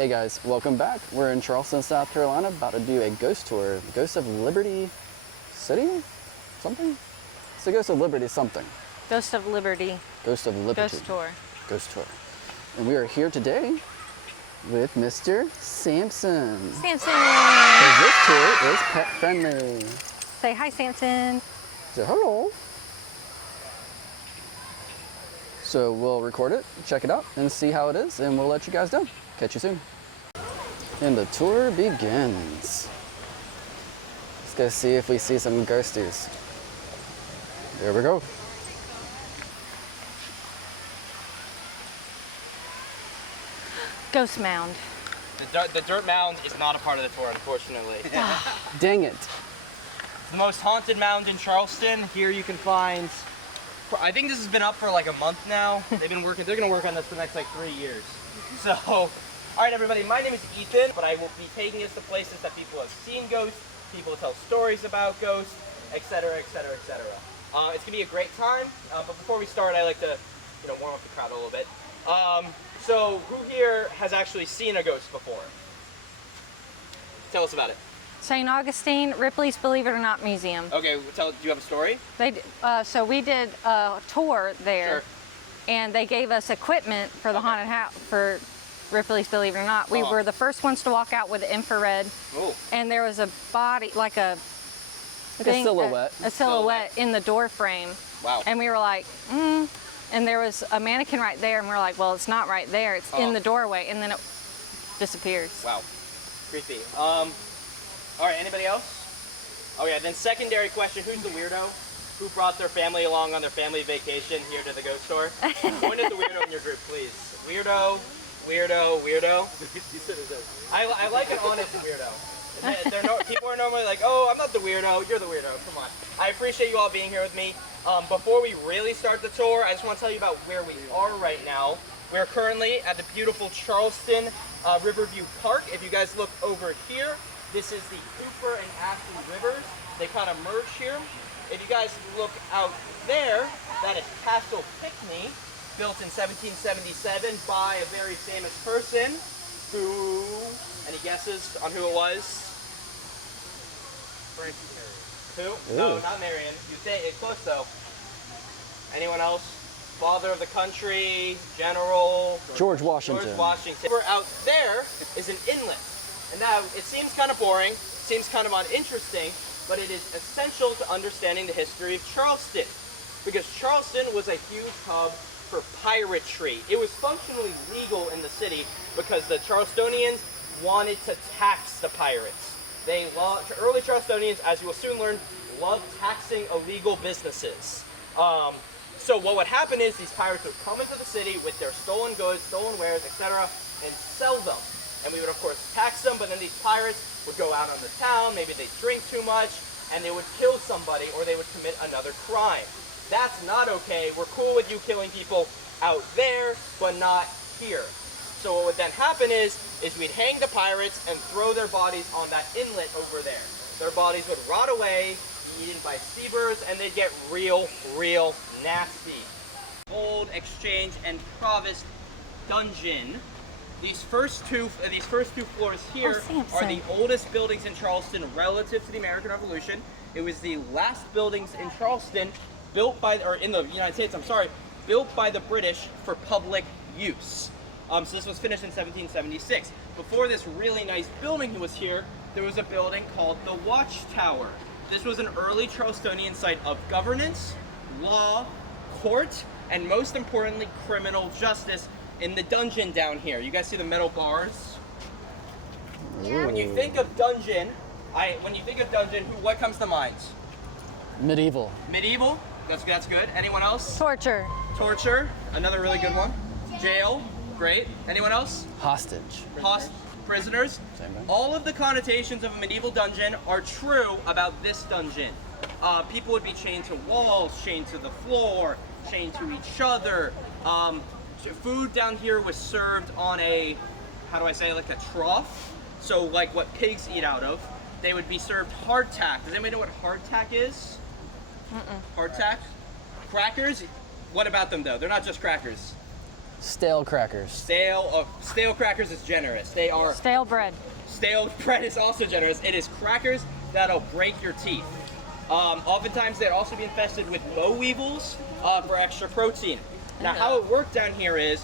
Hey guys, welcome back. We're in Charleston, South Carolina, about to do a ghost tour. Ghost of Liberty City? Something? It's the Ghost of Liberty something. Ghost of Liberty. Ghost of Liberty. Ghost tour. Ghost tour. And we are here today with Mr. Samson. Samson! Because this tour is pet friendly. Say hi, Samson. So hello. So we'll record it, check it out, and see how it is, and we'll let you guys know. Catch you soon. And the tour begins. Let's go see if we see some ghosties. There we go. Ghost mound. The dirt mound is not a part of the tour, unfortunately. Dang it. The most haunted mound in Charleston. Here you can find, I think this has been up for like a month now. They're gonna work on this for the next like 3 years. So, all right everybody, my name is Ethan, but I will be taking us to places that people have seen ghosts, people tell stories about ghosts, etc., etc., etc. It's gonna be a great time, but before we start, I like to, warm up the crowd a little bit. So, who here has actually seen a ghost before? Tell us about it. St. Augustine, Ripley's Believe It or Not Museum. Okay, do you have a story? So we did a tour there, Sure. and they gave us equipment for the haunted house, for Ripley's Believe It or Not. We were the first ones to walk out with the infrared, and there was a body, like a silhouette. A silhouette in the door frame. Wow. And we were like, and there was a mannequin right there, and we were like, well, it's not right there, it's in the doorway, and then it disappears. Wow, creepy. All right, anybody else? Oh yeah, then secondary question, who's the weirdo? Who brought their family along on their family vacation here to the ghost tour? Point at the weirdo in your group, please. Weirdo, weirdo, weirdo. I like an honest weirdo. People are normally like, oh, I'm not the weirdo, you're the weirdo, come on. I appreciate you all being here with me. Before we really start the tour, I just want to tell you about where we are right now. We're currently at the beautiful Charleston Riverview Park. If you guys look over here, this is the Cooper and Ashley Rivers. They kind of merge here. If you guys look out there, that is Castle Pinckney, built in 1777 by a very famous person who, any guesses on who it was? Who? Ooh. No, not Marion. You think it's close though. Anyone else? Father of the country, general. George Washington. George Washington. We're out there is an inlet. And now, it seems kind of boring, seems kind of uninteresting, but it is essential to understanding the history of Charleston. Because Charleston was a huge hub for piratry. It was functionally legal in the city because the Charlestonians wanted to tax the pirates. Early Charlestonians, as you will soon learn, loved taxing illegal businesses. So what would happen is these pirates would come into the city with their stolen goods, stolen wares, etc., and sell them. And we would, of course, tax them, but then these pirates would go out on the town, maybe they'd drink too much, and they would kill somebody, or they would commit another crime. That's not okay. We're cool with you killing people out there, but not here. So what would then happen is we'd hang the pirates and throw their bodies on that inlet over there. Their bodies would rot away, eaten by seabirds, and they'd get real nasty. Old Exchange and Provost dungeon. These first two floors here are the oldest buildings in Charleston relative to the American Revolution. It was the last buildings in Charleston in the United States, built by the British for public use. So this was finished in 1776. Before this really nice building was here, there was a building called the Watchtower. This was an early Charlestonian site of governance, law, court, and most importantly, criminal justice. In the dungeon down here, you guys see the metal bars? Yeah. When you think of dungeon, what comes to mind? Medieval. Medieval. That's good. Anyone else? Torture. Torture. Another really good one. Jail. Great. Anyone else? Hostage. Prisoners. Same thing. All of the connotations of a medieval dungeon are true about this dungeon. People would be chained to walls, chained to the floor, chained to each other. Food down here was served on a, like a trough. So like what pigs eat out of. They would be served hardtack. Does anybody know what hardtack is? Hardtack? Crackers? What about them though? They're not just crackers. Stale crackers. Stale crackers is generous. They are Stale bread. Stale bread is also generous. It is crackers that'll break your teeth. Oftentimes they'd also be infested with boll weevils for extra protein. Now how it worked down here is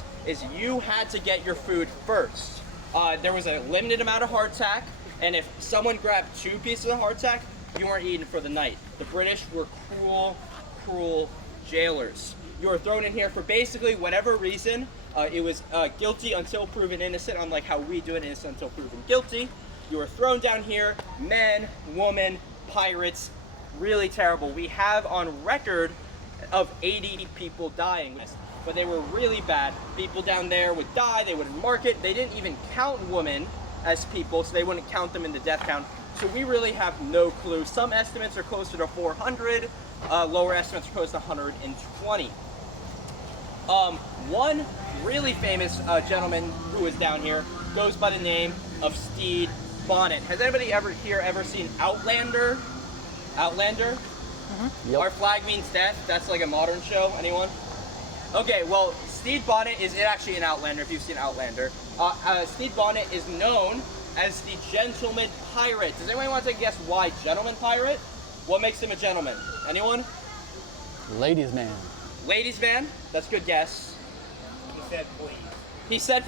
you had to get your food first. There was a limited amount of hardtack, and if someone grabbed 2 pieces of hardtack, you weren't eating for the night. The British were cruel, cruel jailers. You were thrown in here for basically whatever reason. It was guilty until proven innocent, unlike how we do it, innocent until proven guilty. You were thrown down here, men, women, pirates, really terrible. We have on record of 80 people dying, but they were really bad. People down there would die, they would mark it. They didn't even count women as people, so they wouldn't count them in the death count. So we really have no clue. Some estimates are closer to 400, lower estimates are close to 120. One really famous gentleman who was down here goes by the name of Stede Bonnet. Has anybody ever seen Outlander? Outlander? Mm-hmm. Yep. Our Flag Means Death. That's like a modern show. Anyone? Okay, well, Stede Bonnet is actually an Outlander, if you've seen Outlander. Stede Bonnet is known as the gentleman pirate. Does anyone want to take a guess why gentleman pirate? What makes him a gentleman? Anyone? Ladies man. Ladies man? That's a good guess. He said please. He said,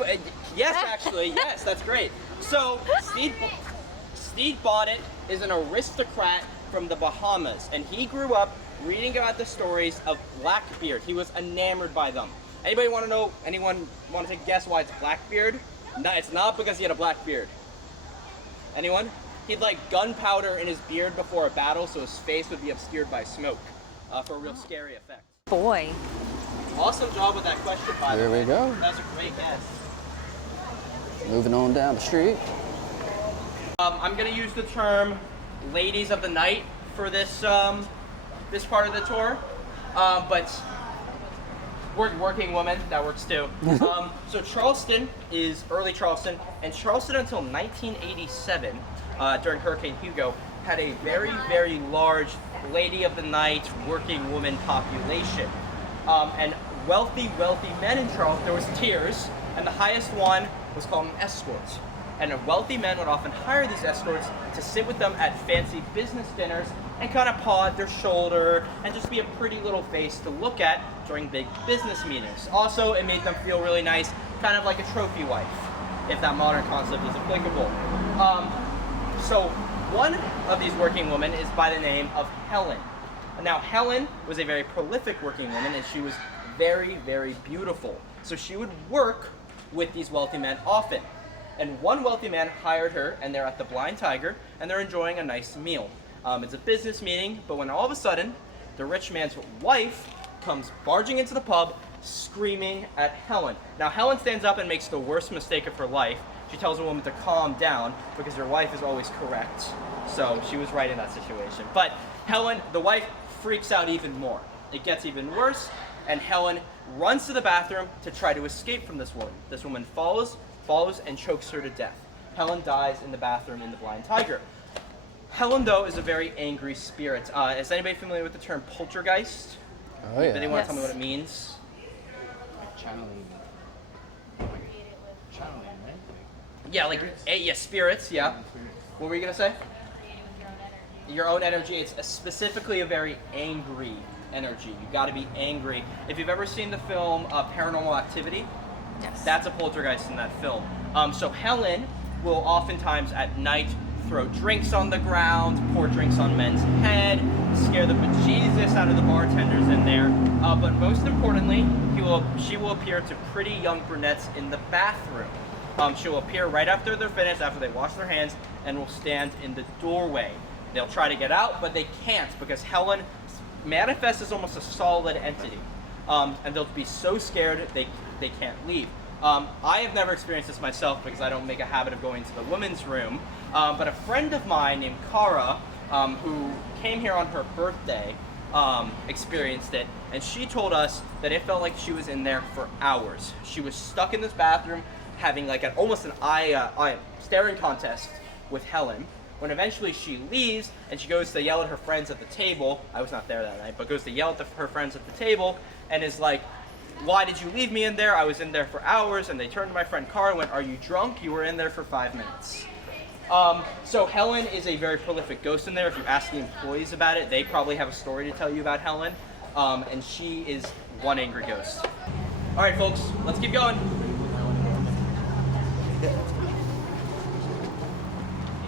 yes, actually, yes, that's great. So, Stede Bonnet is an aristocrat from the Bahamas, and he grew up reading about the stories of Blackbeard. He was enamored by them. Anyone want to take a guess why it's Blackbeard? No, it's not because he had a black beard. Anyone? He'd like gunpowder in his beard before a battle, so his face would be obscured by smoke for a real scary effect. Boy. Awesome job with that question, by the way. There we go. That was a great guess. Moving on down the street. I'm gonna use the term "ladies of the night" for this this part of the tour, but working women, that works too. So Charleston is early Charleston, and Charleston until 1987, during Hurricane Hugo, had a very, very large lady of the night working woman population. And wealthy men in Charleston, there was tiers, and the highest one was called an escort. And wealthy men would often hire these escorts to sit with them at fancy business dinners and kind of paw at their shoulder and just be a pretty little face to look at during big business meetings. Also, it made them feel really nice, kind of like a trophy wife, if that modern concept is applicable. So one of these working women is by the name of Helen. Now, Helen was a very prolific working woman, and she was very, very beautiful. So she would work with these wealthy men often. And one wealthy man hired her, and they're at the Blind Tiger, and they're enjoying a nice meal. It's a business meeting, but when all of a sudden, the rich man's wife comes barging into the pub, screaming at Helen. Now, Helen stands up and makes the worst mistake of her life. She tells a woman to calm down, because her wife is always correct. So she was right in that situation. But Helen, the wife, freaks out even more. It gets even worse, and Helen runs to the bathroom to try to escape from this woman. This woman follows and chokes her to death. Helen dies in the bathroom in the Blind Tiger. Helen, though, is a very angry spirit. Is anybody familiar with the term poltergeist? Oh yeah. Anyone want to tell me what it means? Channeling, right? Yeah, like spirits. Yeah. What were you gonna say? Your own energy. It's specifically a very angry energy. You got to be angry. If you've ever seen the film Paranormal Activity, Yes. that's a poltergeist in that film. So Helen will oftentimes at night throw drinks on the ground, pour drinks on men's head, scare the bejesus out of the bartenders in there. But most importantly, she will appear to pretty young brunettes in the bathroom. She will appear right after they're finished, after they wash their hands, and will stand in the doorway. They'll try to get out, but they can't, because Helen manifests as almost a solid entity. And they'll be so scared they can't leave. I have never experienced this myself because I don't make a habit of going to the women's room. But a friend of mine named Cara, who came here on her birthday, experienced it, and she told us that it felt like she was in there for hours. She was stuck in this bathroom having like almost an eye staring contest with Helen, when eventually she leaves and she goes to yell at her friends at the table. I was not there that night, but goes to yell at her friends at the table and is like, why did you leave me in there? I was in there for hours, and they turned to my friend Carl and went, are you drunk? You were in there for 5 minutes. So Helen is a very prolific ghost in there. If you ask the employees about it, they probably have a story to tell you about Helen. And she is one angry ghost. All right, folks, let's keep going.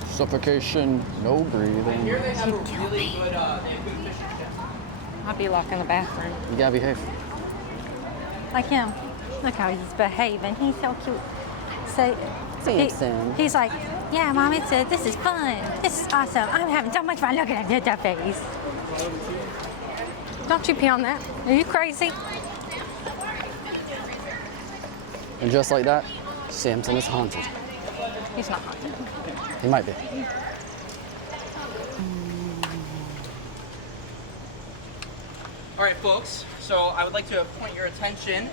Suffocation, no breathing. Here they have a really good, fish and chips. I'll be locked in the bathroom. You gotta behave. Like him. Look how he's behaving. He's so cute. So Samson. he's like, yeah, Mommy said this is fun. This is awesome. I'm having so much fun looking at that face. Don't you pee on that. Are you crazy? And just like that, Samson is haunted. He's not haunted. He might be. All right, folks, so I would like to point your attention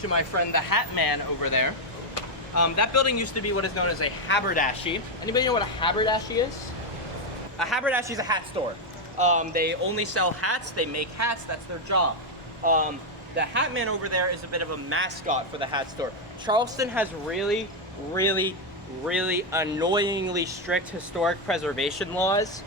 to my friend the Hat Man over there. That building used to be what is known as a haberdashery. Anybody know what a haberdashery is? A haberdashery is a hat store. They only sell hats, they make hats, that's their job. The Hat Man over there is a bit of a mascot for the hat store. Charleston has really, really, really annoyingly strict historic preservation laws.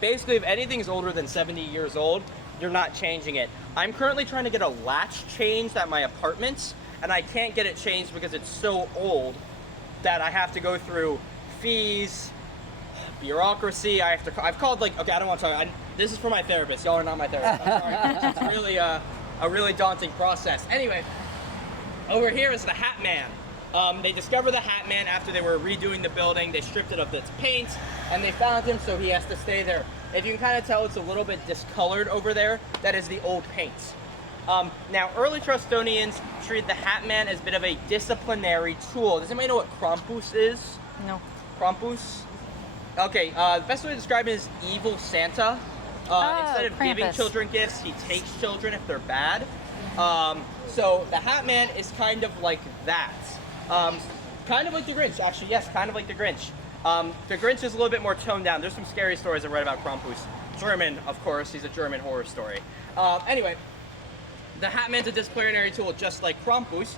Basically, if anything's older than 70 years old, you're not changing it. I'm currently trying to get a latch changed at my apartment, and I can't get it changed because it's so old that I have to go through fees, bureaucracy. I've called like, okay, I don't want to talk. This is for my therapist. Y'all are not my therapist. I'm sorry. It's really a really daunting process. Anyway, over here is the Hat Man. They discovered the Hat Man after they were redoing the building. They stripped it of its paint, and they found him, so he has to stay there. If you can kind of tell, it's a little bit discolored over there. That is the old paint. Now, early Charlestonians treated the Hat Man as a bit of a disciplinary tool. Does anybody know what Krampus is? No. Krampus? Okay, the best way to describe it is evil Santa. Instead of giving Krampus. children gifts, he takes children if they're bad. So the Hat Man is kind of like that. Kind of like the Grinch, actually, yes, kind of like the Grinch. The Grinch is a little bit more toned down. There's some scary stories I read about Krampus. German, of course, he's a German horror story. Anyway, the Hat Man's a disciplinary tool just like Krampus.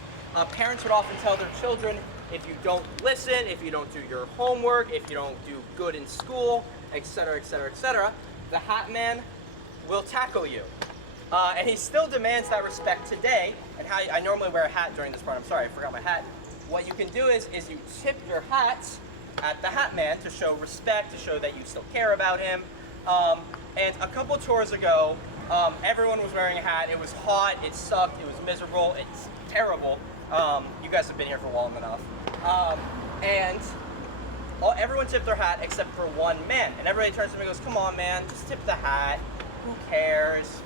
Parents would often tell their children, if you don't listen, if you don't do your homework, if you don't do good in school, etc., etc., etc., the Hat Man will tackle you. And he still demands that respect today. And how I normally wear a hat during this part. I'm sorry, I forgot my hat. What you can do is you tip your hat at the Hat Man to show respect, to show that you still care about him. And a couple tours ago, everyone was wearing a hat. It was hot, it sucked, it was miserable, it's terrible. You guys have been here for long enough. And everyone tipped their hat except for one man. And everybody turns to me and goes, come on, man, just tip the hat. Who cares?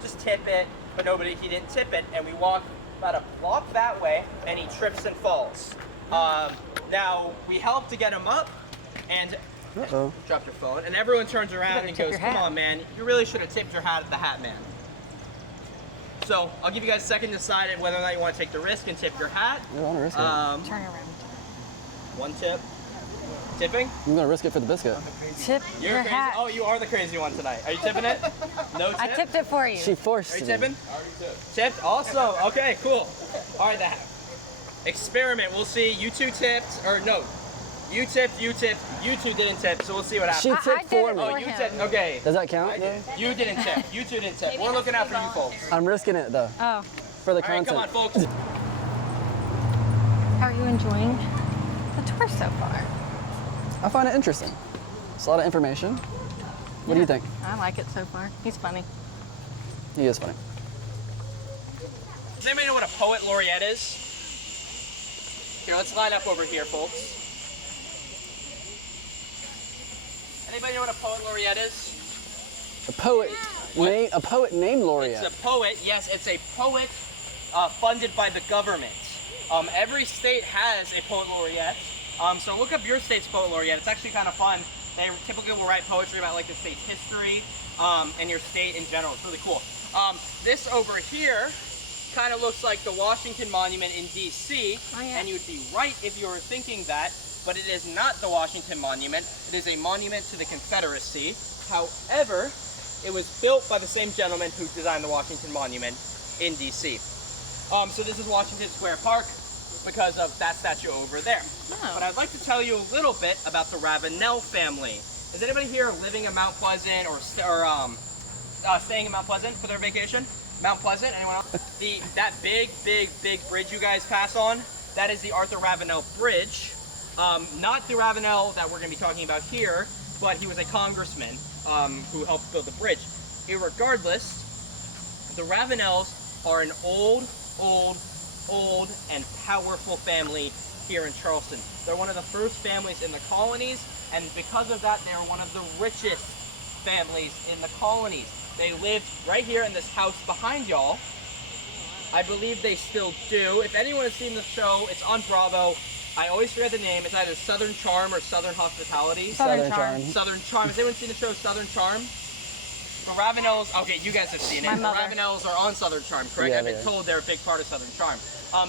Just tip it. But he didn't tip it. And we walk about a block that way, and he trips and falls. Now, we help to get him up, and drop your phone. And everyone turns around and goes, come on, man, you really should have tipped your hat at the Hat Man. So, I'll give you guys a second to decide whether or not you want to take the risk and tip your hat. I want to risk it. Turn around. One tip. Tipping? I'm going to risk it for the biscuit. Tip You're your crazy. hat. Oh, you are the crazy one tonight. Are you tipping it? No tip? I tipped it for you. She forced Are you me. tipping? I already tipped. Tipped? Awesome. Okay, cool. All right, that experiment. We'll see. You two tipped, or no. You tipped, you two didn't tip, so we'll see what happens. She I tipped did for it me. Oh, you tipped. Okay. Does that count? You didn't tip. You two didn't tip. We're looking out for you folks. I'm risking it though, Oh. for the All right, content. come on, folks. How are you enjoying the tour so far? I find it interesting. It's a lot of information. What do you think? I like it so far. He's funny. He is funny. Does anybody know what a poet laureate is? Here, let's line up over here, folks. Anybody know what a poet laureate is? A poet, a poet named laureate. It's a poet. Yes, it's a poet funded by the government. Every state has a poet laureate. So look up your state's poet laureate. It's actually kind of fun. They typically will write poetry about like the state's history and your state in general. It's really cool. This over here kind of looks like the Washington Monument in D.C. Oh, yeah. And you'd be right if you were thinking that, but it is not the Washington Monument. It is a monument to the Confederacy. However, it was built by the same gentleman who designed the Washington Monument in D.C. So this is Washington Square Park because of that statue over there. Oh. But I'd like to tell you a little bit about the Ravenel family. Is anybody here living in Mount Pleasant or staying in Mount Pleasant for their vacation? Mount Pleasant, anyone else? That big bridge you guys pass on, that is the Arthur Ravenel Bridge. Not the Ravenel that we're going to be talking about here, but he was a congressman who helped build the bridge. Irregardless, the Ravenels are an old and powerful family here in Charleston. They're one of the first families in the colonies, and because of that, they're one of the richest families in the colonies. They lived right here in this house behind y'all. I believe they still do. If anyone has seen the show, it's on Bravo. I always forget the name. It's either Southern Charm or Southern Hospitality. Southern Charm. Southern Charm. Has anyone seen the show Southern Charm? The Ravenels, okay, you guys have seen it. My The mother. Ravenels are on Southern Charm, correct? Yeah, I've been told they're a big part of Southern Charm.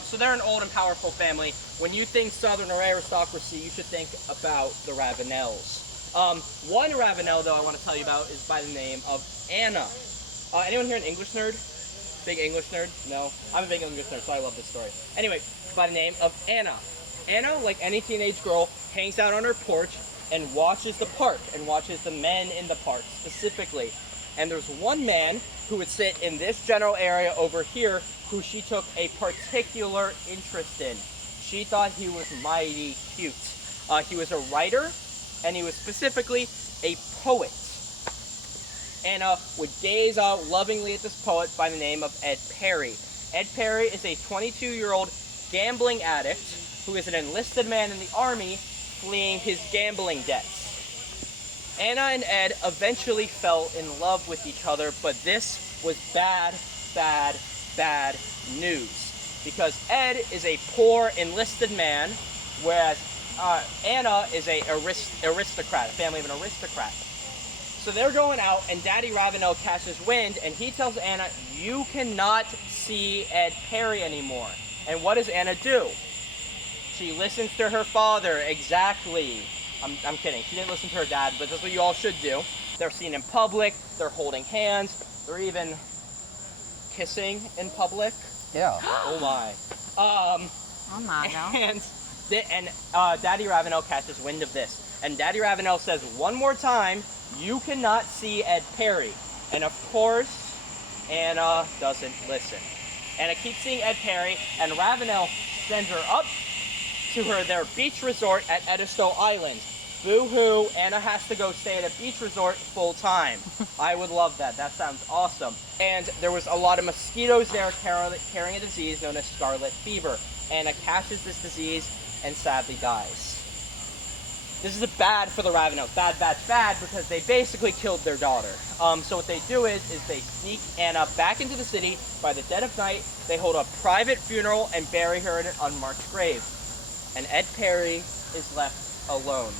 So they're an old and powerful family. When you think Southern or aristocracy, you should think about the Ravenels. One Ravenel, though, I want to tell you about is by the name of Anna. Anyone here an English nerd? Big English nerd? No? I'm a big English nerd, so I love this story. Anyway, by the name of Anna. Anna, like any teenage girl, hangs out on her porch and watches the park, and watches the men in the park specifically. And there's one man who would sit in this general area over here who she took a particular interest in. She thought he was mighty cute. He was a writer, and he was specifically a poet. Anna would gaze out lovingly at this poet by the name of Ed Perry. Ed Perry is a 22-year-old gambling addict who is an enlisted man in the Army fleeing his gambling debts. Anna and Ed eventually fell in love with each other, but this was bad news. Because Ed is a poor enlisted man, whereas Anna is a aristocrat, a family of an aristocrat. So they're going out, and Daddy Ravenel catches wind, and he tells Anna, you cannot see Ed Perry anymore. And what does Anna do? She listens to her father, exactly. I'm kidding, she didn't listen to her dad, but that's what you all should do. They're seen in public, they're holding hands, they're even kissing in public. Yeah. Oh my. Oh my, no. And Daddy Ravenel catches wind of this. And Daddy Ravenel says one more time, you cannot see Ed Perry. And of course, Anna doesn't listen. Anna keeps seeing Ed Perry, and Ravenel sends her up to their beach resort at Edisto Island. Boo-hoo, Anna has to go stay at a beach resort full time. I would love that. That sounds awesome. And there was a lot of mosquitoes there carrying a disease known as scarlet fever. Anna catches this disease and sadly dies. This is bad for the Ravenels. Bad, because they basically killed their daughter. So what they do is they sneak Anna back into the city by the dead of night. They hold a private funeral and bury her in an unmarked grave. And Ed Perry is left alone.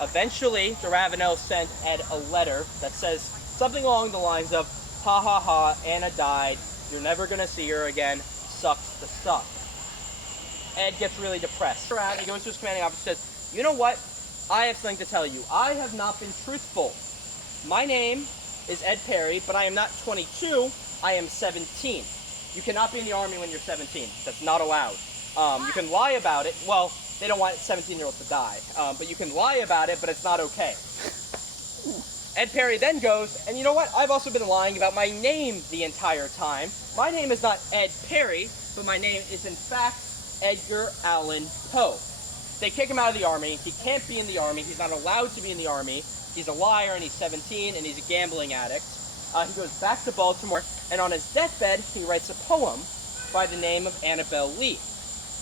Eventually, the Ravenels sent Ed a letter that says something along the lines of, ha ha ha, Anna died, you're never gonna see her again, sucks to suck. Ed gets really depressed. He goes to his commanding officer and says, you know what? I have something to tell you. I have not been truthful. My name is Ed Perry, but I am not 22, I am 17. You cannot be in the Army when you're 17. That's not allowed. You can lie about it. Well, they don't want 17-year-olds to die. But you can lie about it, but it's not okay. Ed Perry then goes, and you know what? I've also been lying about my name the entire time. My name is not Ed Perry, but my name is in fact Edgar Allan Poe. They kick him out of the Army. He can't be in the Army. He's not allowed to be in the Army. He's a liar, and he's 17, and he's a gambling addict. He goes back to Baltimore, and on his deathbed, he writes a poem by the name of Annabel Lee.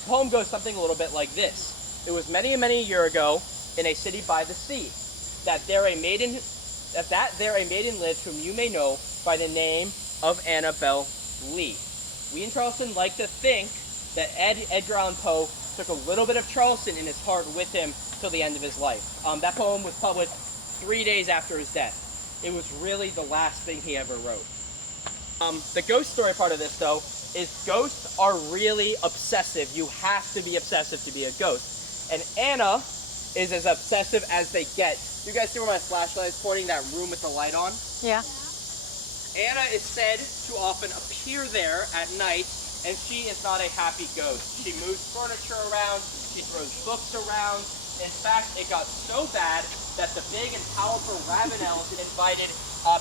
The poem goes something a little bit like this. It was many a year ago, in a city by the sea, that there a maiden lived whom you may know by the name of Annabel Lee. We in Charleston like to think that Edgar Allan Poe took a little bit of Charleston in his heart with him till the end of his life. That poem was published 3 days after his death. It was really the last thing he ever wrote. The ghost story part of this, though, is ghosts are really obsessive. You have to be obsessive to be a ghost. And Anna is as obsessive as they get. You guys see where my flashlight is pointing, that room with the light on? Yeah. Anna is said to often appear there at night and she is not a happy ghost. She moves furniture around, she throws books around. In fact, it got so bad that the big and powerful Ravenel invited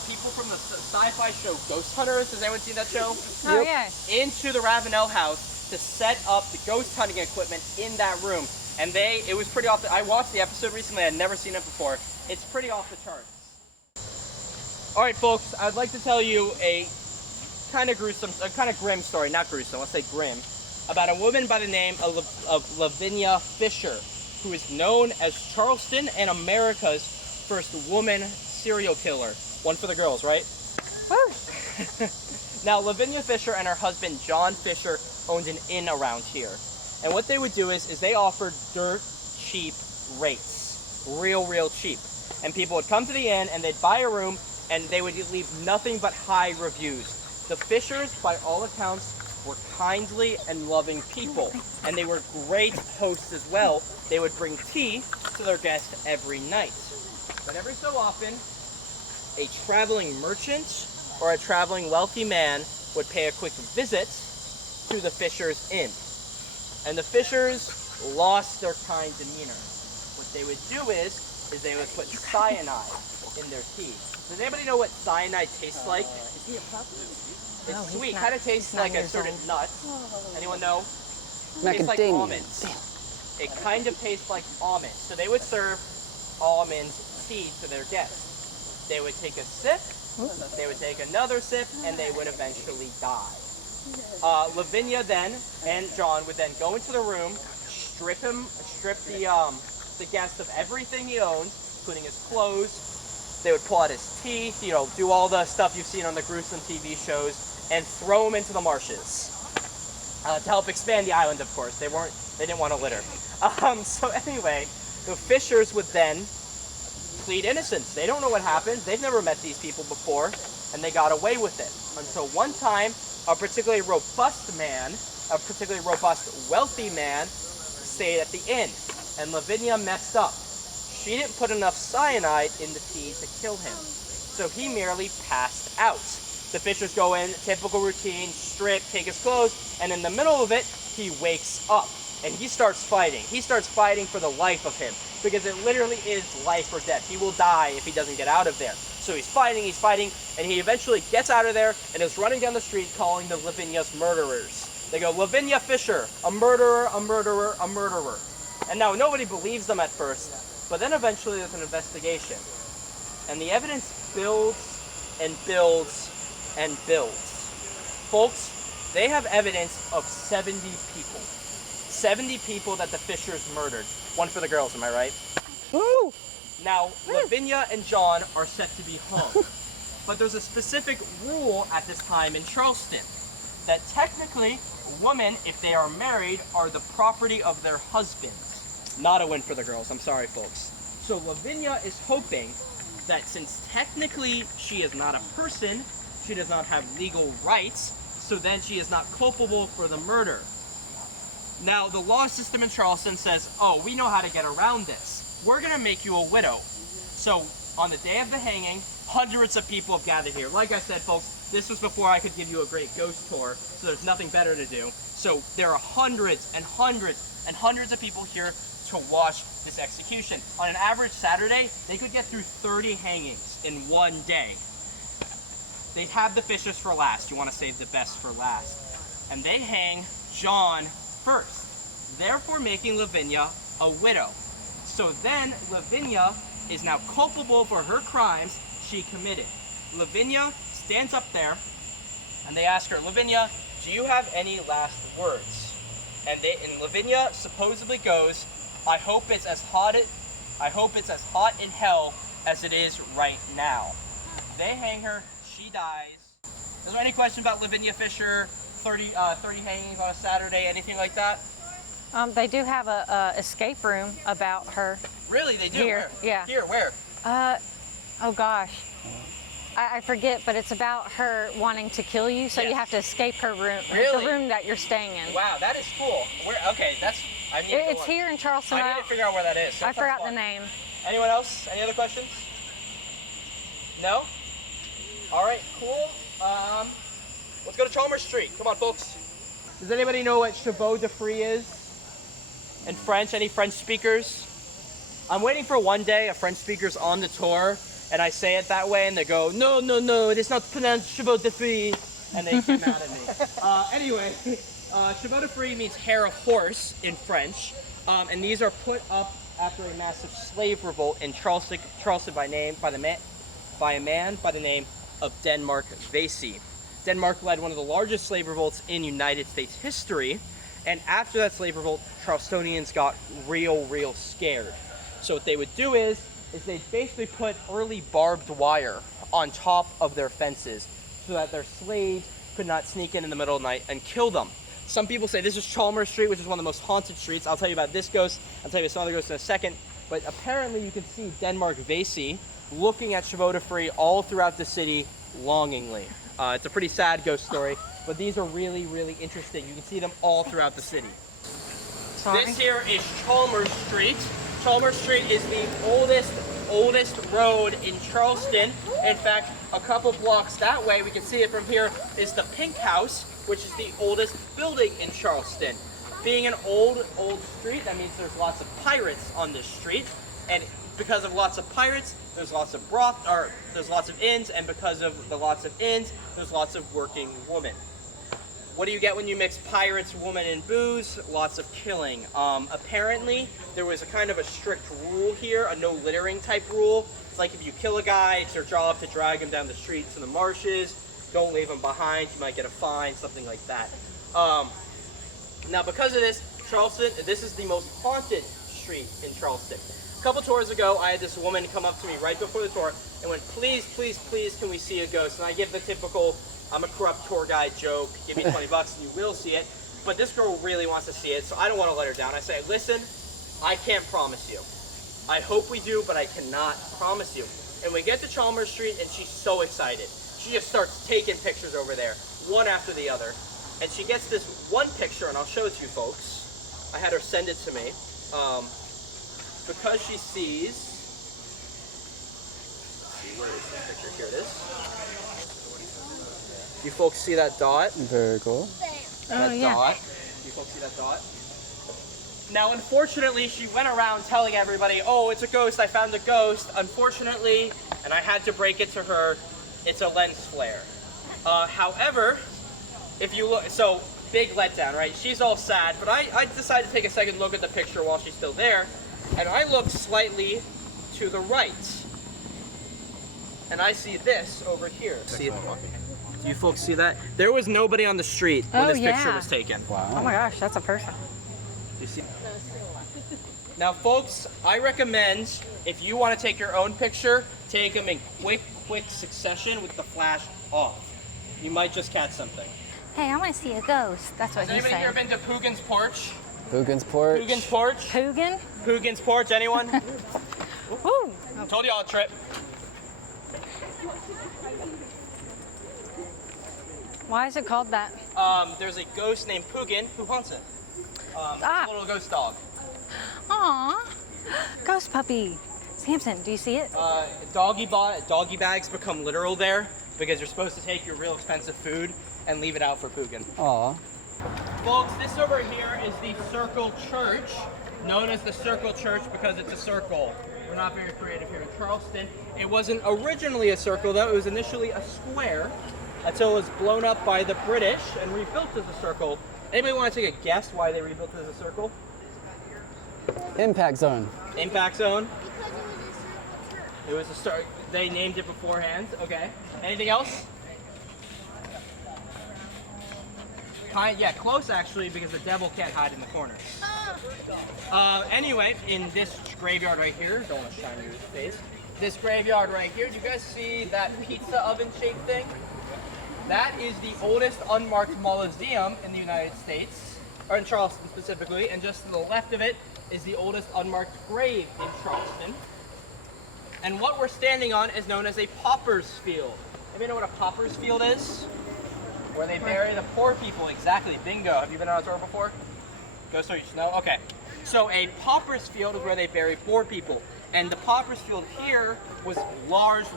people from the sci-fi show Ghost Hunters, has anyone seen that show? Oh, yeah. Into the Ravenel house to set up the ghost hunting equipment in that room. And it was pretty off I watched the episode recently, I'd never seen it before. It's pretty off the charts. All right, folks, I'd like to tell you a kind of grim story, not gruesome, let's say grim, about a woman by the name of Lavinia Fisher, who is known as Charleston and America's first woman serial killer. One for the girls, right? Woo. Now, Lavinia Fisher and her husband, John Fisher, owned an inn around here. And what they would do is they offered dirt cheap rates. Real cheap. And people would come to the inn and they'd buy a room and they would leave nothing but high reviews. The Fishers, by all accounts, were kindly and loving people. And they were great hosts as well. They would bring tea to their guests every night. But every so often, a traveling merchant or a traveling wealthy man would pay a quick visit to the Fishers' inn. And the Fishers lost their kind demeanor. What they would do is they would put cyanide in their tea. Does anybody know what cyanide tastes like? Is he a puppy? No, It's he's sweet. not. Kind of tastes He's 9 like a years certain old. nut. Anyone know? Tastes like Macadamia. almonds. It kind of tastes like almonds. So they would serve almonds tea to their guests. They would take a sip, they would take another sip, and they would eventually die. Lavinia then and John would then go into the room, strip the guest of everything he owned, including his clothes. They would pull out his teeth, do all the stuff you've seen on the gruesome TV shows, and throw him into the marshes to help expand the island. Of course, they didn't want to litter. So anyway, the Fishers would then plead innocence. They don't know what happened. They've never met these people before, and they got away with it. Until one time, a particularly robust, wealthy man stayed at the inn, and Lavinia messed up. She didn't put enough cyanide in the tea to kill him, so he merely passed out. The Fishers go in, typical routine, strip, take his clothes, and in the middle of it, he wakes up, and he starts fighting. He starts fighting for the life of him, because it literally is life or death. He will die if he doesn't get out of there. So he's fighting, and he eventually gets out of there and is running down the street calling the Lavinia's murderers. They go, Lavinia Fisher, a murderer, a murderer, a murderer. And now nobody believes them at first, but then eventually there's an investigation. And the evidence builds and builds and builds. Folks, they have evidence of 70 people. 70 people that the Fishers murdered. One for the girls, am I right? Woo! Now, Lavinia and John are set to be hung. But there's a specific rule at this time in Charleston that technically, women, if they are married, are the property of their husbands. Not a win for the girls, I'm sorry, folks. So Lavinia is hoping that since technically she is not a person, she does not have legal rights, so then she is not culpable for the murder. Now, the law system in Charleston says, oh, we know how to get around this. We're gonna make you a widow. So, on the day of the hanging, hundreds of people have gathered here. Like I said, folks, this was before I could give you a great ghost tour, so there's nothing better to do. So, there are hundreds and hundreds and hundreds of people here to watch this execution. On an average Saturday, they could get through 30 hangings in one day. They have the Fishers for last. You want to save the best for last. And they hang John first, therefore making Lavinia a widow. So then Lavinia is now culpable for her crimes she committed. Lavinia stands up there and they ask her, Lavinia, do you have any last words? And Lavinia supposedly goes, I hope it's as hot in hell as it is right now. They hang her, she dies. Is there any question about Lavinia Fisher, 30 hangings on a Saturday, anything like that? They do have a escape room about her. Really, they do? Here, Where? yeah. Here, where? Oh gosh. I forget, but it's about her wanting to kill you, so Yes. you have to escape her room, Really? the room that you're staying in. Wow, that is cool. Okay, I need to go It's on. here in Charleston. I need to figure out where that is. I That sounds forgot fun. the name. Anyone else? Any other questions? No? All right, cool. Let's go to Chalmers Street. Come on, folks. Does anybody know what chevaux de frise is in French? Any French speakers? I'm waiting for one day a French speaker's on the tour and I say it that way and they go, no, no, no, it is not pronounced chevaux de frise, and they get mad at me. Anyway, chevaux de frise means hair of horse in French, and these are put up after a massive slave revolt in Charleston by a man by the name of Denmark Vesey. Denmark led one of the largest slave revolts in United States history, and after that slave revolt, Charlestonians got real scared. So what they would do is they basically put early barbed wire on top of their fences so that their slaves could not sneak in the middle of the night and kill them. Some people say this is Chalmers Street, which is one of the most haunted streets. I'll tell you about this ghost. I'll tell you about some other ghosts in a second. But apparently you can see Denmark Vesey looking at chevaux de frise all throughout the city longingly. It's a pretty sad ghost story, but these are really interesting. You can see them all throughout the city. Sorry. This here is Chalmers Street. Chalmers Street is the oldest road in Charleston. In fact, a couple blocks that way, we can see it from here, is the Pink House, which is the oldest building in Charleston. Being an old street, that means there's lots of pirates on this street, and because of lots of pirates, there's lots of there's lots of inns, and because of the lots of inns, there's lots of working women. What do you get when you mix pirates, women, and booze? Lots of killing. Apparently, there was a kind of a strict rule here, a no littering type rule. It's like if you kill a guy, it's your job to drag him down the street to the marshes. Don't leave him behind, you might get a fine, something like that. Now because of this, Charleston, this is the most haunted street in Charleston. A couple tours ago, I had this woman come up to me right before the tour and went, please, can we see a ghost? And I give the typical, I'm a corrupt tour guide joke, give me 20 bucks and you will see it. But this girl really wants to see it, so I don't want to let her down. I say, listen, I can't promise you. I hope we do, but I cannot promise you. And we get to Chalmers Street and she's so excited. She just starts taking pictures over there, one after the other. And she gets this one picture, and I'll show it to you folks. I had her send it to me. Because she sees, let's see, where is this picture? Here it is. You folks see that dot? Very cool. That dot. You folks see that dot? Now, unfortunately, she went around telling everybody, oh, it's a ghost, I found a ghost. Unfortunately, and I had to break it to her, it's a lens flare. However, if you look, so big letdown, right? She's all sad, but I decided to take a second look at the picture while she's still there, and I look slightly to the right, and I see this over here. See, do you folks see that? There was nobody on the street when this picture was taken. Wow. Oh my gosh, that's a person. Do you see? Now, folks, I recommend if you want to take your own picture, take them in quick succession with the flash off. You might just catch something. Hey, I want to see a ghost. That's what Has he said. anybody here been to Poogan's Porch? Poogan's Porch. Poogan's Porch? Poogan? Poogan's Porch, anyone? Woo! Told you all a trip. Why is it called that? There's a ghost named Poogan who haunts it. It's a little ghost dog. Aw, ghost puppy. Samson, do you see it? Doggy bags become literal there because you're supposed to take your real expensive food and leave it out for Poogan. Aw. Folks, this over here is the Circle Church, known as the Circle Church because it's a circle. We're not very creative here in Charleston. It wasn't originally a circle though, it was initially a square until it was blown up by the British and rebuilt as a circle. Anybody want to take a guess why they rebuilt it as a circle? Impact zone. Impact zone? It was a start. They named it beforehand. Okay. Anything else? Yeah, close actually, because the devil can't hide in the corners. Anyway, in this graveyard right here, don't want to shine your face. This graveyard right here, do you guys see that pizza oven shaped thing? That is the oldest unmarked mausoleum in the United States, or in Charleston specifically, and just to the left of it is the oldest unmarked grave in Charleston. And what we're standing on is known as a pauper's field. Anybody know what a pauper's field is? Where they bury the poor people, exactly, bingo. Have you been on a tour before? Ghost story, no? Okay. So a pauper's field is where they bury poor people. And the pauper's field here was large.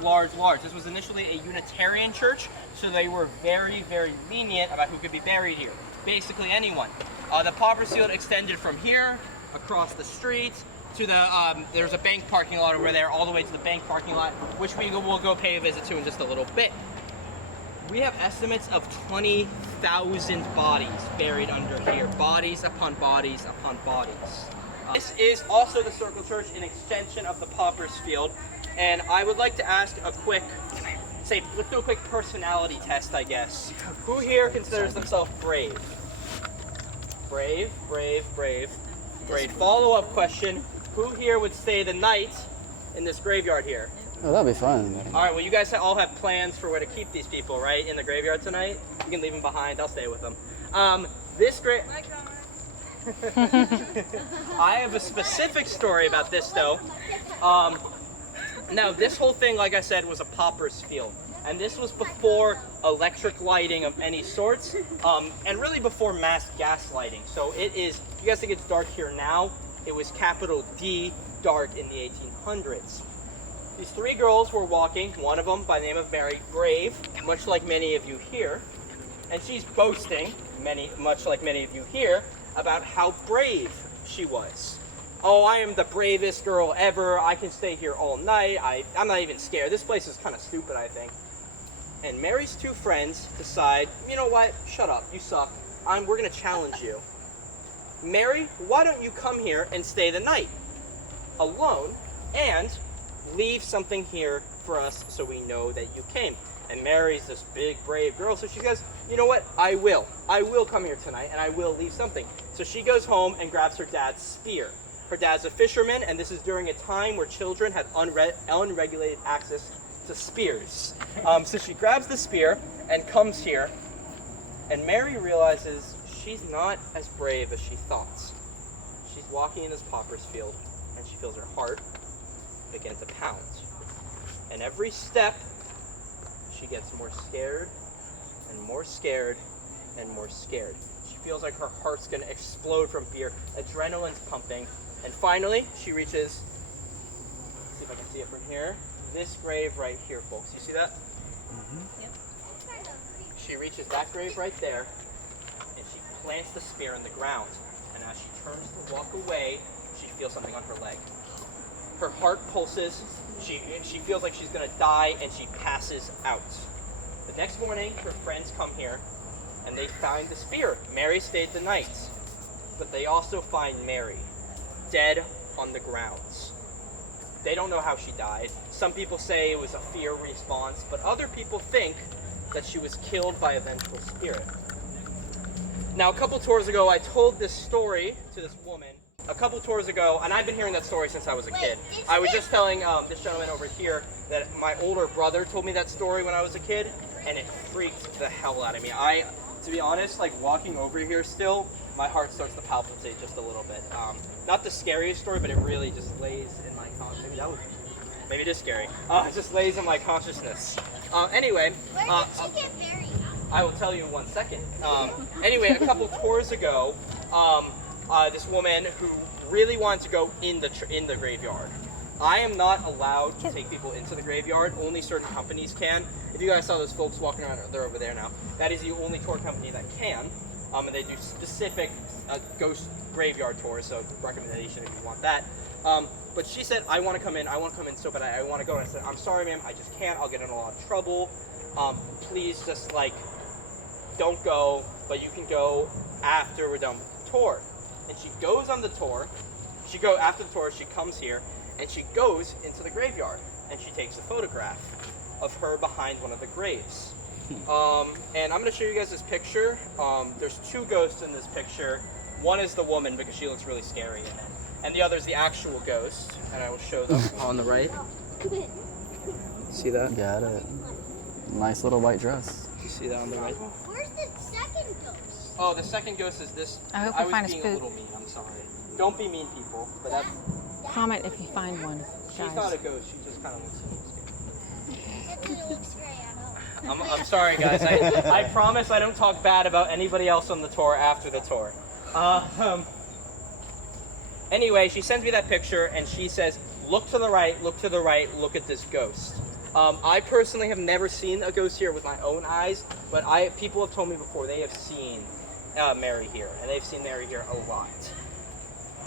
This was initially a Unitarian church, so they were very lenient about who could be buried here. basically anyone. The pauper's field extended from here across the street to the, there's a bank parking lot over there, all the way to the bank parking lot, which we will go pay a visit to in just a little bit. We have estimates of 20,000 bodies buried under here. Bodies upon bodies upon bodies. This is also the Circle Church, an extension of the Pauper's Field. And I would like to ask a quick, let's do a quick personality test, I guess. Who here considers themselves brave? Brave, brave, brave. Great follow-up question. Who here would stay the night in this graveyard here? Oh, that'd be fun. All right, well, you guys all have plans for where to keep these people, right? In the graveyard tonight? You can leave them behind. I'll stay with them. I have a specific story about this, though. Now, this whole thing, like I said, was a pauper's field. And this was before electric lighting of any sorts, and really before mass gas lighting. So it is, you guys think it's dark here now? It was capital D, dark in the 1800s. These three girls were walking, one of them by the name of Mary, brave, much like many of you here, and she's boasting, much like many of you here, about how brave she was. Oh, I am the bravest girl ever, I can stay here all night, I'm not even scared, this place is kind of stupid, I think. And Mary's two friends decide, you know what, shut up, you suck, we're gonna challenge you. Mary, why don't you come here and stay the night alone, and leave something here for us so we know that you came. And Mary's this big, brave girl, so she goes, you know what, I will come here tonight, and I will leave something. So she goes home and grabs her dad's spear. Her dad's a fisherman, and this is during a time where children had unregulated access to spears. So she grabs the spear and comes here, and Mary realizes she's not as brave as she thought. She's walking in this pauper's field, and she feels her heart begin to pound. And every step, she gets more scared, and more scared, and more scared. She feels like her heart's gonna explode from fear. Adrenaline's pumping. And finally, she reaches, let's see if I can see it from here, this grave right here, folks. You see that? Mm-hmm. Yep. She reaches that grave right there, and she plants the spear in the ground. And as she turns to walk away, she feels something on her leg. Her heart pulses, she feels like she's gonna die, and she passes out. The next morning, her friends come here, and they find the spear. Mary stayed the night, but they also find Mary, dead on the grounds. They don't know how she died. Some people say it was a fear response, but other people think that she was killed by a vengeful spirit. Now, a couple tours ago, I told this story to this woman. A couple tours ago, and I've been hearing that story since I was a kid. I was just telling this gentleman over here that my older brother told me that story when I was a kid, and it freaked the hell out of me. To be honest, like walking over here still, my heart starts to palpitate just a little bit. Not the scariest story, but it really just lays in my consciousness. Maybe it is scary. It just lays in my consciousness. Anyway, where did she get buried? I will tell you in 1 second. Anyway, a couple tours ago, this woman who really wanted to go in the graveyard. I am not allowed to take people into the graveyard. Only certain companies can. If you guys saw those folks walking around, they're over there now. That is the only tour company that can. And they do specific ghost graveyard tours, so recommendation if you want that. But she said, I want to come in so bad, I want to go. And I said, I'm sorry, ma'am, I just can't. I'll get in a lot of trouble. Please just, don't go, but you can go after we're done with the tour. And she goes on the tour. After the tour, she comes here, and she goes into the graveyard, and she takes a photograph of her behind one of the graves. And I'm going to show you guys this picture. There's two ghosts in this picture. One is the woman, because she looks really scary in it. And the other is the actual ghost, and I will show them on the right. See that? Got it. Nice little white dress. You see that on the right? Where's the second ghost? Oh, the second ghost is this. I hope I you was find a being spook. a little mean, I'm sorry. Don't be mean, people, but that's... Comment if you find one, She's guys. not a ghost, she just kind of looks a little scary. It looks very adult. I'm sorry, guys. I promise I don't talk bad about anybody else on the tour after the tour. Anyway, she sends me that picture, and she says, look to the right, look to the right, look at this ghost. I personally have never seen a ghost here with my own eyes, but people have told me before they have seen Mary here, and they've seen Mary here a lot.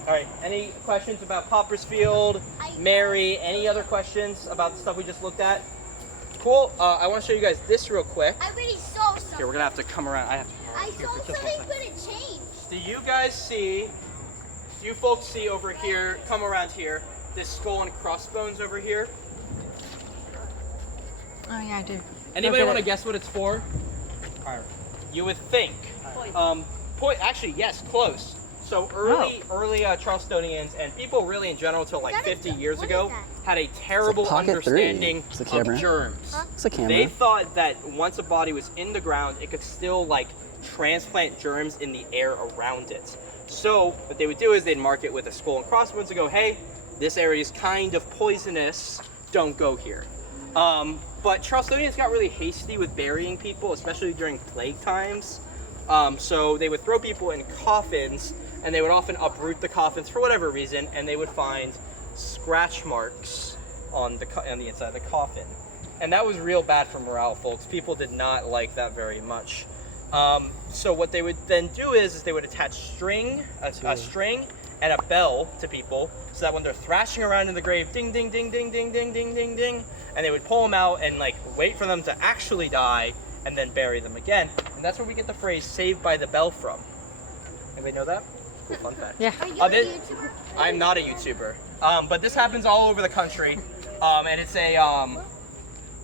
All right, any questions about Poppersfield, Mary, any other questions about the stuff we just looked at? Cool, I want to show you guys this real quick. I already saw something. Here, we're gonna have to come around. I saw something, but it changed. Do you guys see, do you folks see over here, come around here, this skull and crossbones over here? Oh yeah, I do. Anybody want to guess what it's for? You would think. Actually, yes, close. So early Charlestonians and people really in general till like 50 years ago had a terrible understanding of germs. It's a camera. They thought that once a body was in the ground, it could still like transplant germs in the air around it. So what they would do is they'd mark it with a skull and crossbones and go, hey, this area is kind of poisonous, don't go here. But Charlestonians got really hasty with burying people, especially during plague times. So they would throw people in coffins, and they would often uproot the coffins for whatever reason, and they would find scratch marks on the inside of the coffin. And that was real bad for morale, folks. People did not like that very much. So what they would then do is they would attach a string and a bell to people, so that when they're thrashing around in the grave, ding, ding, ding, ding, ding, ding, ding, ding, ding, and they would pull them out and like wait for them to actually die and then bury them again. And that's where we get the phrase "saved by the bell" from. Anybody know that? Cool fun fact. Yeah. Are you a YouTuber? I'm not a YouTuber, but this happens all over the country, and it's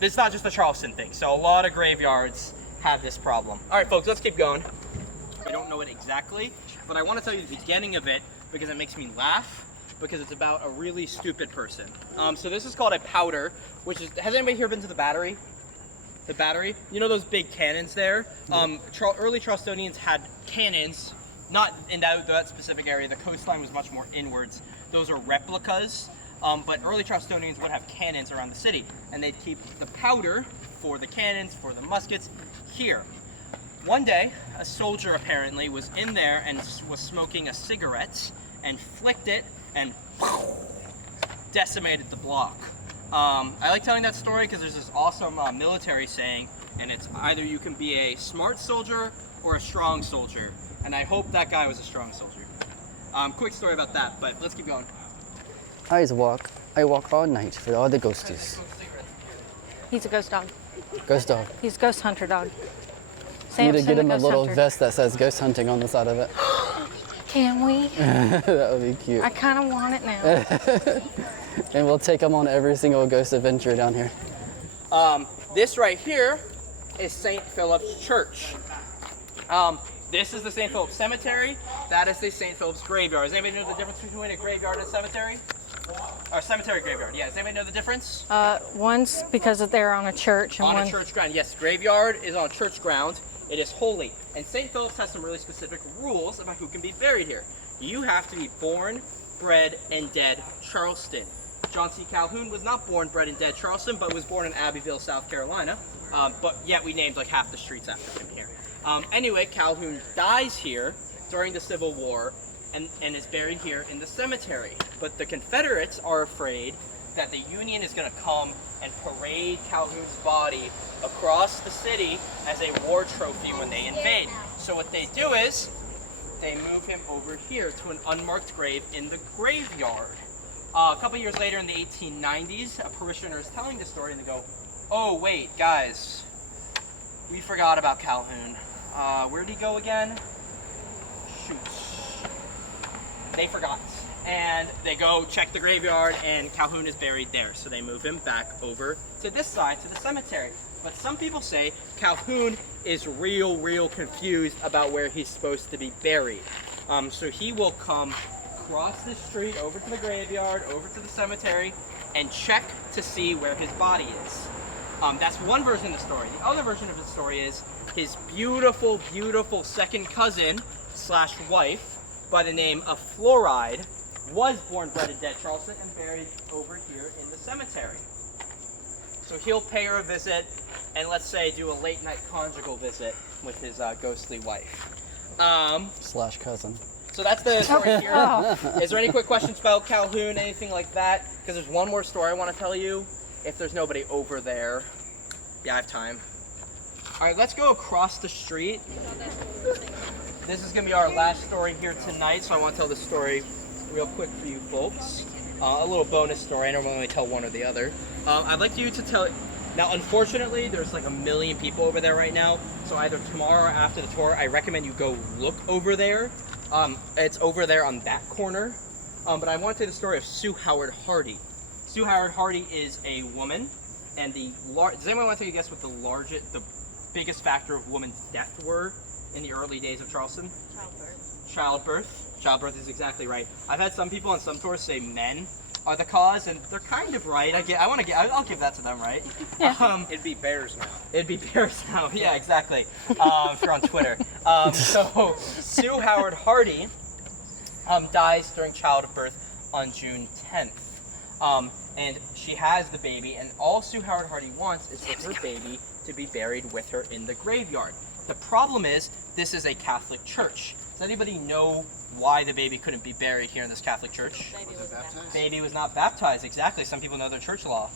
it's not just a Charleston thing. So a lot of graveyards have this problem. All right, folks, let's keep going. We don't know it exactly, but I want to tell you the beginning of it because it makes me laugh, because it's about a really stupid person. So this is called a powder, which is, has anybody here been to the Battery? The Battery? You know those big cannons there? Early Charlestonians had cannons, not in that specific area. The coastline was much more inwards. Those are replicas, but early Charlestonians would have cannons around the city, and they'd keep the powder for the cannons, for the muskets, here. One day, a soldier apparently was in there and was smoking a cigarette and flicked it and decimated the block. I like telling that story because there's this awesome military saying, and it's either you can be a smart soldier or a strong soldier. And I hope that guy was a strong soldier. Quick story about that, but let's keep going. I walk all night for all the ghosties. He's a ghost dog. Ghost dog. He's a ghost hunter dog. You need to get him a ghost little hunter. vest that says ghost hunting on the side of it. Can we? That would be cute. I kind of want it now. And we'll take him on every single ghost adventure down here. This right here is St. Philip's Church. This is the St. Philip's Cemetery. That is the St. Philip's Graveyard. Does anybody know the difference between a graveyard and a cemetery? Or cemetery graveyard, yeah. Does anybody know the difference? One's because they're on a church. And On one... a church ground, yes. Graveyard is on church ground. It is holy. And St. Philip's has some really specific rules about who can be buried here. You have to be born, bred, and dead Charleston. John C. Calhoun was not born, bred, and dead Charleston, but was born in Abbeville, South Carolina. But yet we named like half the streets after him here. Anyway, Calhoun dies here during the Civil War and is buried here in the cemetery. But the Confederates are afraid that the Union is going to come and parade Calhoun's body across the city as a war trophy when they invade. So what they do is they move him over here to an unmarked grave in the graveyard. A couple years later in the 1890s, a parishioner is telling the story and they go, oh wait, guys, we forgot about Calhoun. Where'd he go again? Shoot. They forgot. And they go check the graveyard and Calhoun is buried there. So they move him back over to this side, to the cemetery. But some people say Calhoun is real confused about where he's supposed to be buried. So he will come across the street over to the graveyard, over to the cemetery, and check to see where his body is. That's one version of the story. The other version of the story is his beautiful second cousin / wife by the name of Fluoride was born, bred, and dead Charleston and buried over here in the cemetery. So he'll pay her a visit and let's say do a late night conjugal visit with his ghostly wife. / cousin. So that's the story here. Is there any quick questions about Calhoun, anything like that? Because there's one more story I want to tell you. If there's nobody over there. Yeah, I have time. All right, let's go across the street. this is gonna be our last story here tonight, so I want to tell this story real quick for you folks. A little bonus story. I normally only tell one or the other. I'd like you to tell. Now, unfortunately, there's like 1 million people over there right now. So either tomorrow or after the tour, I recommend you go look over there. It's over there on that corner. But I want to tell the story of Sue Howard Hardy. Sue Howard Hardy is a woman, and does anyone want to take a guess what the biggest factor of women's death were in the early days of Charleston? Childbirth. Childbirth is exactly right. I've had some people on some tours say men are the cause, and they're kind of right. I'll give that to them, right? Yeah. It'd be bears now. It'd be bears now. Yeah, exactly. If you're on Twitter. So Sue Howard Hardy dies during childbirth on June 10th. And she has the baby, and all Sue Howard Hardy wants is for her baby to be buried with her in the graveyard. The problem is, this is a Catholic church. Does anybody know why the baby couldn't be buried here in this Catholic church? Baby was not baptized, exactly. Some people know their church law.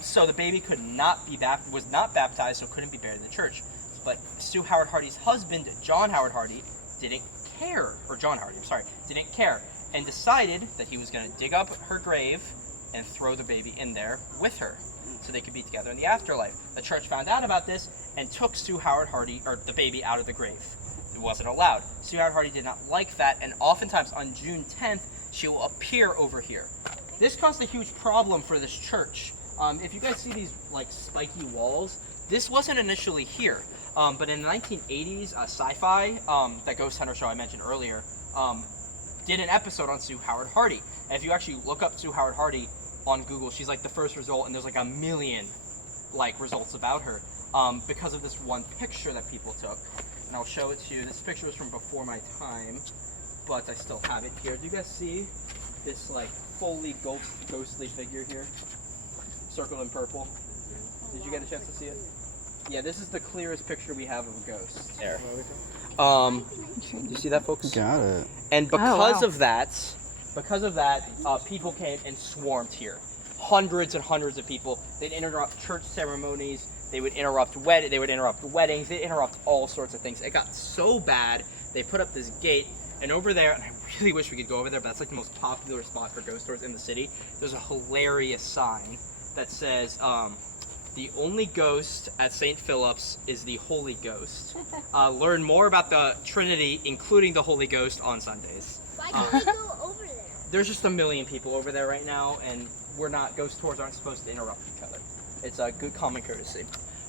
So the baby was not baptized, so couldn't be buried in the church. But Sue Howard Hardy's husband, John Howard Hardy, didn't care, and decided that he was going to dig up her grave and throw the baby in there with her, so they could be together in the afterlife. The church found out about this and took Sue Howard Hardy, or the baby, out of the grave. It wasn't allowed. Sue Howard Hardy did not like that, and oftentimes on June 10th, she will appear over here. This caused a huge problem for this church. If you guys see these like spiky walls, this wasn't initially here. But in the 1980s, Sci-Fi, that ghost hunter show I mentioned earlier, did an episode on Sue Howard Hardy. And if you actually look up Sue Howard Hardy on Google, she's like the first result, and there's like 1 million like results about her because of this one picture that people took. And I'll show it to you. This picture was from before my time, but I still have it here. Do you guys see this like fully ghostly figure here, circled in purple? Did you get a chance to see it? Yeah, this is the clearest picture we have of a ghost. There. Do you see that, folks? Got it. And because of that, people came and swarmed here. Hundreds and hundreds of people. They'd interrupt church ceremonies. They would interrupt weddings. They'd interrupt all sorts of things. It got so bad, they put up this gate, and over there, and I really wish we could go over there, but that's like the most popular spot for ghost tours in the city. There's a hilarious sign that says, the only ghost at St. Philip's is the Holy Ghost. Learn more about the Trinity, including the Holy Ghost, on Sundays. Why can't we go over there? There's just 1 million people over there right now, and ghost tours aren't supposed to interrupt each other. It's a good common courtesy.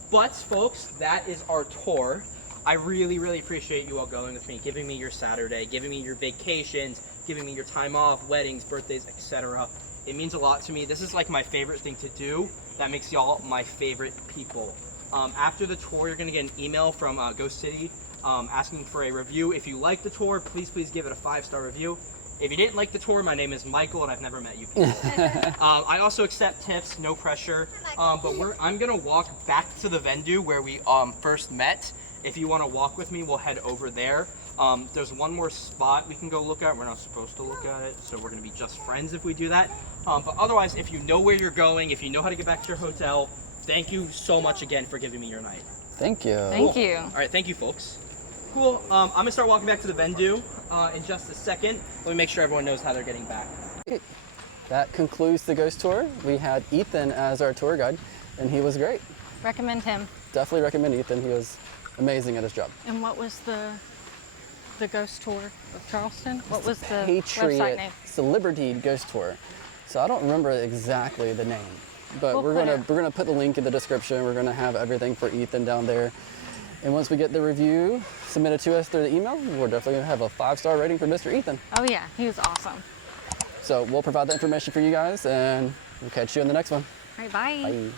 But, folks, that is our tour. I really, really appreciate you all going with me, giving me your Saturday, giving me your vacations, giving me your time off, weddings, birthdays, etc. It means a lot to me. This is like my favorite thing to do. That makes y'all my favorite people. After the tour, you're going to get an email from Ghost City asking for a review. If you like the tour, please give it a 5-star review. If you didn't like the tour, my name is Michael, and I've never met you people. I also accept tips, no pressure. But I'm going to walk back to the venue where we first met. If you want to walk with me, we'll head over there. There's one more spot we can go look at. We're not supposed to look at it, so we're going to be just friends if we do that. But otherwise, if you know where you're going, if you know how to get back to your hotel, thank you so much again for giving me your night. Thank you. Thank you. All right, thank you, folks. Cool. I'm going to start walking back to the venue in just a second. Let me make sure everyone knows how they're getting back. That concludes the ghost tour. We had Ethan as our tour guide, and he was great. Recommend him. Definitely recommend Ethan. He was amazing at his job. And what was the ghost tour of Charleston? What was the website Patriots, name? it's the Liberty Ghost Tour. So I don't remember exactly the name, but we're gonna put the link in the description. We're gonna have everything for Ethan down there. And once we get the review submitted to us through the email, we're definitely gonna have a 5-star rating for Mr. Ethan. Oh yeah, he was awesome. So we'll provide that information for you guys, and we'll catch you in the next one. All right, bye. Bye.